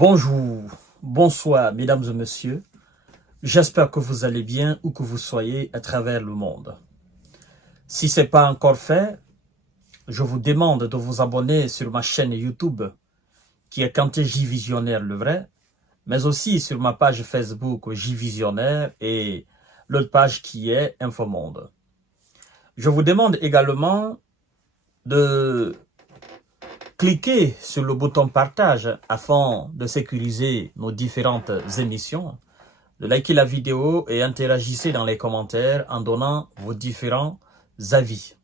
Bonjour, bonsoir mesdames et messieurs, j'espère que vous allez bien où que vous soyez à travers le monde. Si ce n'est pas encore fait, je vous demande de vous abonner sur ma chaîne YouTube qui est Kanté J Visionnaire le vrai, mais aussi sur ma page Facebook J Visionnaire et l'autre page qui est Infomonde. Je vous demande également de cliquez sur le bouton partage afin de sécuriser nos différentes émissions, de liker la vidéo et interagissez dans les commentaires en donnant vos différents avis.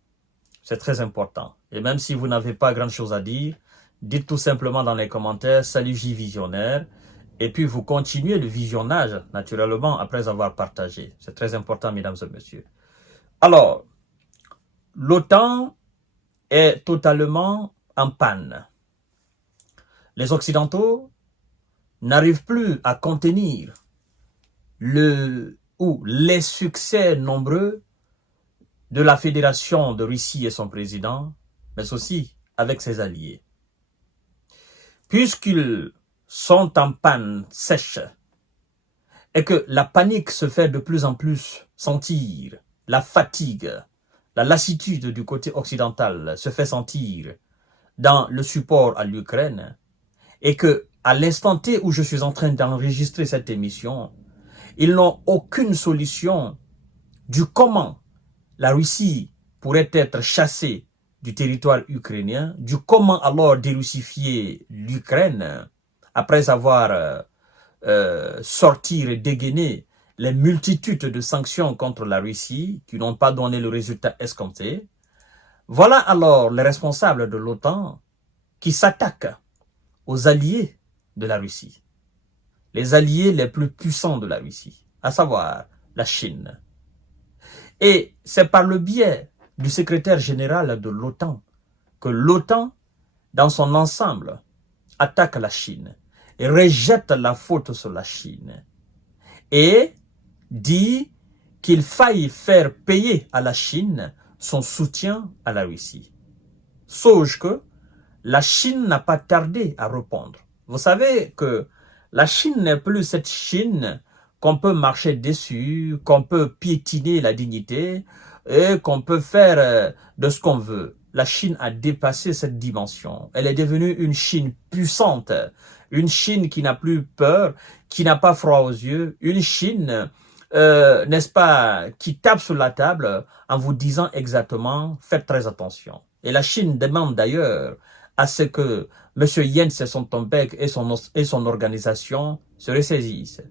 C'est très important. Et même si vous n'avez pas grand chose à dire, dites tout simplement dans les commentaires « Salut J Visionnaire » et puis vous continuez le visionnage naturellement après avoir partagé. C'est très important mesdames et messieurs. Alors, l'OTAN est totalement en panne. Les Occidentaux n'arrivent plus à contenir les succès nombreux de la Fédération de Russie et son président, mais aussi avec ses alliés. Puisqu'ils sont en panne sèche et que la panique se fait de plus en plus sentir, la fatigue, la lassitude du côté occidental se fait sentir dans le support à l'Ukraine et que à l'instant T où je suis en train d'enregistrer cette émission, ils n'ont aucune solution du comment la Russie pourrait être chassée du territoire ukrainien, du comment alors dérussifier l'Ukraine après avoir sorti et dégainé les multitudes de sanctions contre la Russie qui n'ont pas donné le résultat escompté. Voilà alors les responsables de l'OTAN qui s'attaquent aux alliés de la Russie, les alliés les plus puissants de la Russie, à savoir la Chine. Et c'est par le biais du secrétaire général de l'OTAN que l'OTAN, dans son ensemble, attaque la Chine et rejette la faute sur la Chine et dit qu'il faille faire payer à la Chine son soutien à la Russie. Sauf que la Chine n'a pas tardé à répondre. Vous savez que la Chine n'est plus cette Chine qu'on peut marcher dessus, qu'on peut piétiner la dignité et qu'on peut faire de ce qu'on veut. La Chine a dépassé cette dimension. Elle est devenue une Chine puissante, une Chine qui n'a plus peur, qui n'a pas froid aux yeux, une Chine, n'est-ce pas, qui tape sur la table en vous disant exactement, faites très attention. Et la Chine demande d'ailleurs à ce que M. Jens Stoltenberg et son organisation se ressaisissent,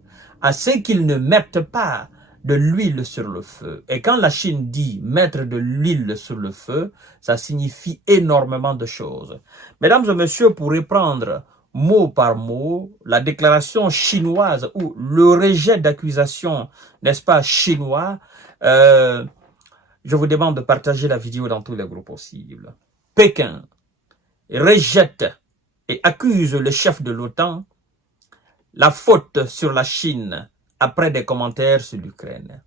à ce qu'ils ne mettent pas de l'huile sur le feu. Et quand la Chine dit mettre de l'huile sur le feu, ça signifie énormément de choses. Mesdames et messieurs, pour reprendre mot par mot la déclaration chinoise ou le rejet d'accusation, n'est-ce pas, chinois, je vous demande de partager la vidéo dans tous les groupes possibles. Pékin rejette et accuse le chef de l'OTAN la faute sur la Chine après des commentaires sur l'Ukraine.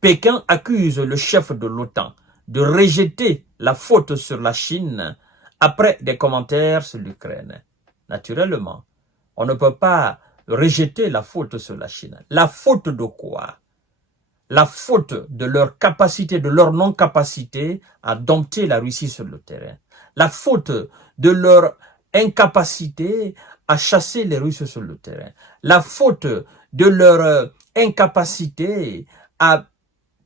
Pékin accuse le chef de l'OTAN de rejeter la faute sur la Chine après des commentaires sur l'Ukraine. Naturellement, on ne peut pas rejeter la faute sur la Chine. La faute de quoi? La faute de leur capacité, de leur non-capacité à dompter la Russie sur le terrain. La faute de leur incapacité à chasser les Russes sur le terrain. La faute de leur incapacité à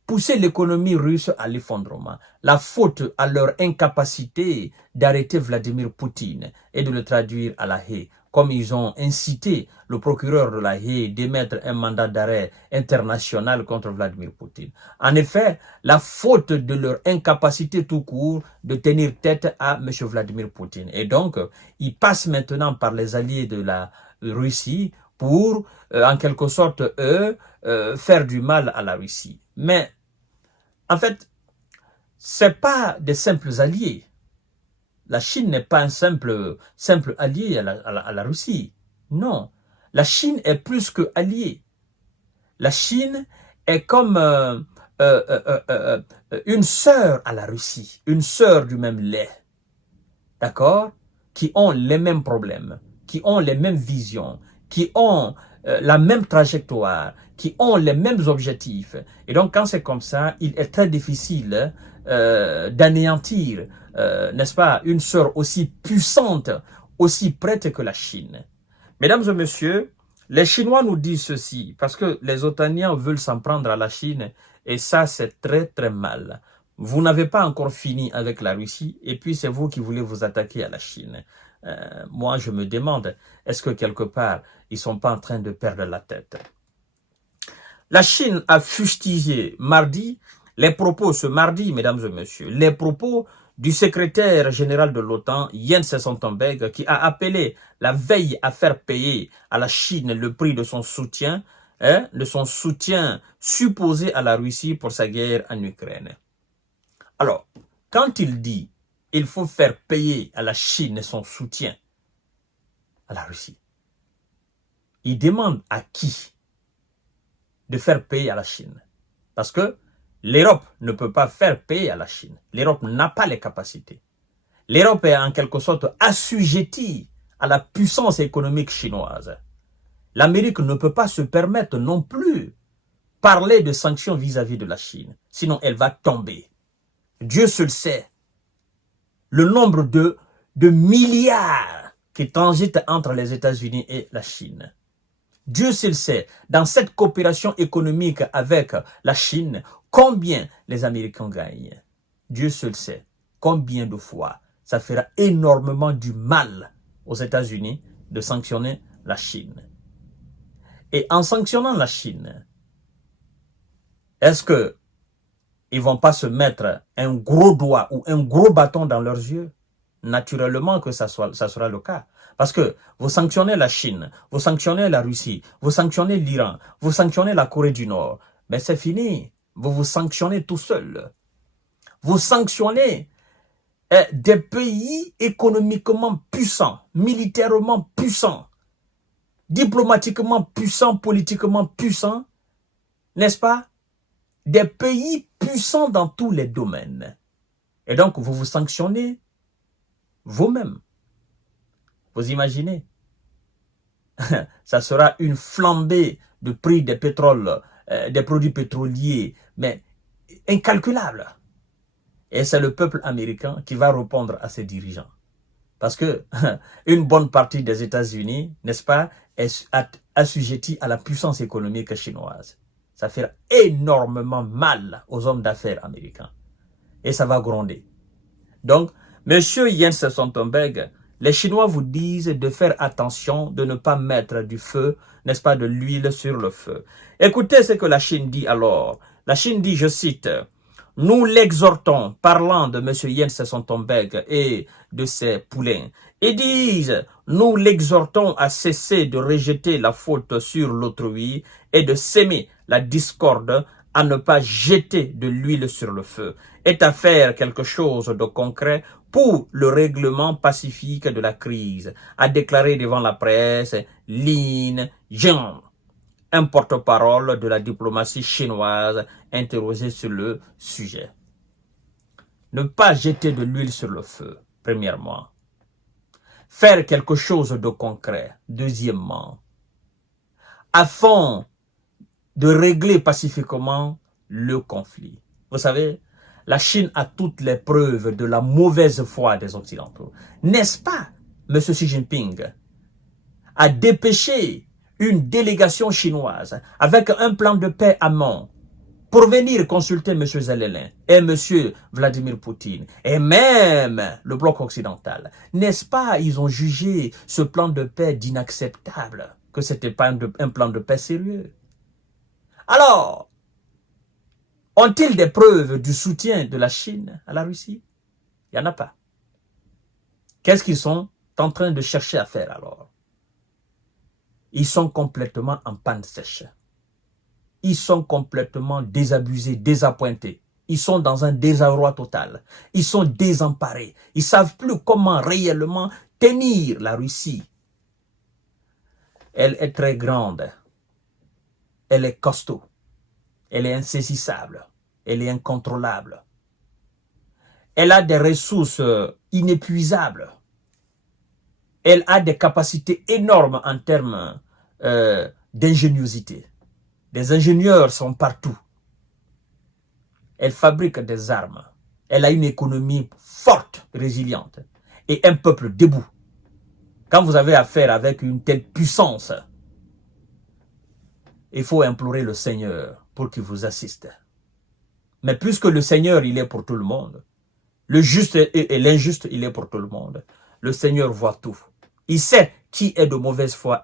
pousser l'économie russe à l'effondrement. La faute à leur incapacité d'arrêter Vladimir Poutine et de le traduire à la Haye, comme ils ont incité le procureur de la Haye d'émettre un mandat d'arrêt international contre Vladimir Poutine. En effet, la faute de leur incapacité tout court de tenir tête à M. Vladimir Poutine. Et donc, ils passent maintenant par les alliés de la Russie pour, en quelque sorte, eux, faire du mal à la Russie. Mais, en fait, c'est pas des simples alliés. La Chine n'est pas un simple allié à la Russie. Non, la Chine est plus que alliée. La Chine est comme une sœur à la Russie, une sœur du même lait, d'accord, qui ont les mêmes problèmes, qui ont les mêmes visions, qui ont la même trajectoire, qui ont les mêmes objectifs. Et donc, quand c'est comme ça, il est très difficile d'anéantir, n'est-ce pas, une sœur aussi puissante, aussi prête que la Chine. Mesdames et messieurs, les Chinois nous disent ceci, parce que les Otaniens veulent s'en prendre à la Chine, et ça, c'est très, très mal. Vous n'avez pas encore fini avec la Russie, et puis c'est vous qui voulez vous attaquer à la Chine. Moi, je me demande, est-ce que quelque part, ils ne sont pas en train de perdre la tête? La Chine a fustigé mardi les propos, ce mardi, mesdames et messieurs, les propos du secrétaire général de l'OTAN, Jens Stoltenberg, qui a appelé la veille à faire payer à la Chine le prix de son soutien supposé à la Russie pour sa guerre en Ukraine. Alors, quand il dit il faut faire payer à la Chine son soutien à la Russie, il demande à qui de faire payer à la Chine? Parce que l'Europe ne peut pas faire payer à la Chine. L'Europe n'a pas les capacités. L'Europe est en quelque sorte assujettie à la puissance économique chinoise. L'Amérique ne peut pas se permettre non plus parler de sanctions vis-à-vis de la Chine. Sinon, elle va tomber. Dieu seul sait le nombre de milliards qui transitent entre les États-Unis et la Chine. Dieu seul sait, dans cette coopération économique avec la Chine, combien les Américains gagnent. Dieu seul sait combien de fois ça fera énormément du mal aux États-Unis de sanctionner la Chine. Et en sanctionnant la Chine, est-ce que ils vont pas se mettre un gros doigt ou un gros bâton dans leurs yeux? Naturellement que ça sera le cas. Parce que vous sanctionnez la Chine, vous sanctionnez la Russie, vous sanctionnez l'Iran, vous sanctionnez la Corée du Nord. Mais c'est fini. Vous vous sanctionnez tout seul. Vous sanctionnez des pays économiquement puissants, militairement puissants, diplomatiquement puissants, politiquement puissants, n'est-ce pas? Des pays puissants dans tous les domaines. Et donc, vous vous sanctionnez vous-même. Vous imaginez? Ça sera une flambée de prix des pétroles, des produits pétroliers, mais incalculable. Et c'est le peuple américain qui va répondre à ses dirigeants. Parce que une bonne partie des États-Unis, n'est-ce pas, est assujettie à la puissance économique chinoise. Ça fait énormément mal aux hommes d'affaires américains. Et ça va gronder. Donc, Monsieur Jens Stoltenberg, les Chinois vous disent de faire attention, de ne pas mettre du feu, n'est-ce pas, de l'huile sur le feu. Écoutez ce que la Chine dit alors. La Chine dit, je cite, « Nous l'exhortons, parlant de Monsieur Jens Stoltenberg et de ses poulains, ils disent, nous l'exhortons à cesser de rejeter la faute sur l'autrui et de s'aimer la discorde, à ne pas jeter de l'huile sur le feu, et à faire quelque chose de concret pour le règlement pacifique de la crise, a déclaré devant la presse Lin Jian, un porte-parole de la diplomatie chinoise interrogé sur le sujet. Ne pas jeter de l'huile sur le feu, premièrement. Faire quelque chose de concret, deuxièmement. Afin de régler pacifiquement le conflit. Vous savez, la Chine a toutes les preuves de la mauvaise foi des Occidentaux. N'est-ce pas, M. Xi Jinping a dépêché une délégation chinoise avec un plan de paix à main pour venir consulter M. Zelensky et M. Vladimir Poutine et même le bloc occidental. N'est-ce pas, ils ont jugé ce plan de paix d'inacceptable, que ce n'était pas un plan de paix sérieux. Alors, ont-ils des preuves du soutien de la Chine à la Russie? Il n'y en a pas. Qu'est-ce qu'ils sont en train de chercher à faire alors? Ils sont complètement en panne sèche. Ils sont complètement désabusés, désappointés. Ils sont dans un désarroi total. Ils sont désemparés. Ils ne savent plus comment réellement tenir la Russie. Elle est très grande. Elle est costaud. Elle est insaisissable. Elle est incontrôlable. Elle a des ressources inépuisables. Elle a des capacités énormes en termes d'ingéniosité. Des ingénieurs sont partout. Elle fabrique des armes. Elle a une économie forte, résiliente. Et un peuple debout. Quand vous avez affaire avec une telle puissance, il faut implorer le Seigneur pour qu'il vous assiste. Mais puisque le Seigneur, il est pour tout le monde, le juste et l'injuste, il est pour tout le monde, le Seigneur voit tout. Il sait qui est de mauvaise foi.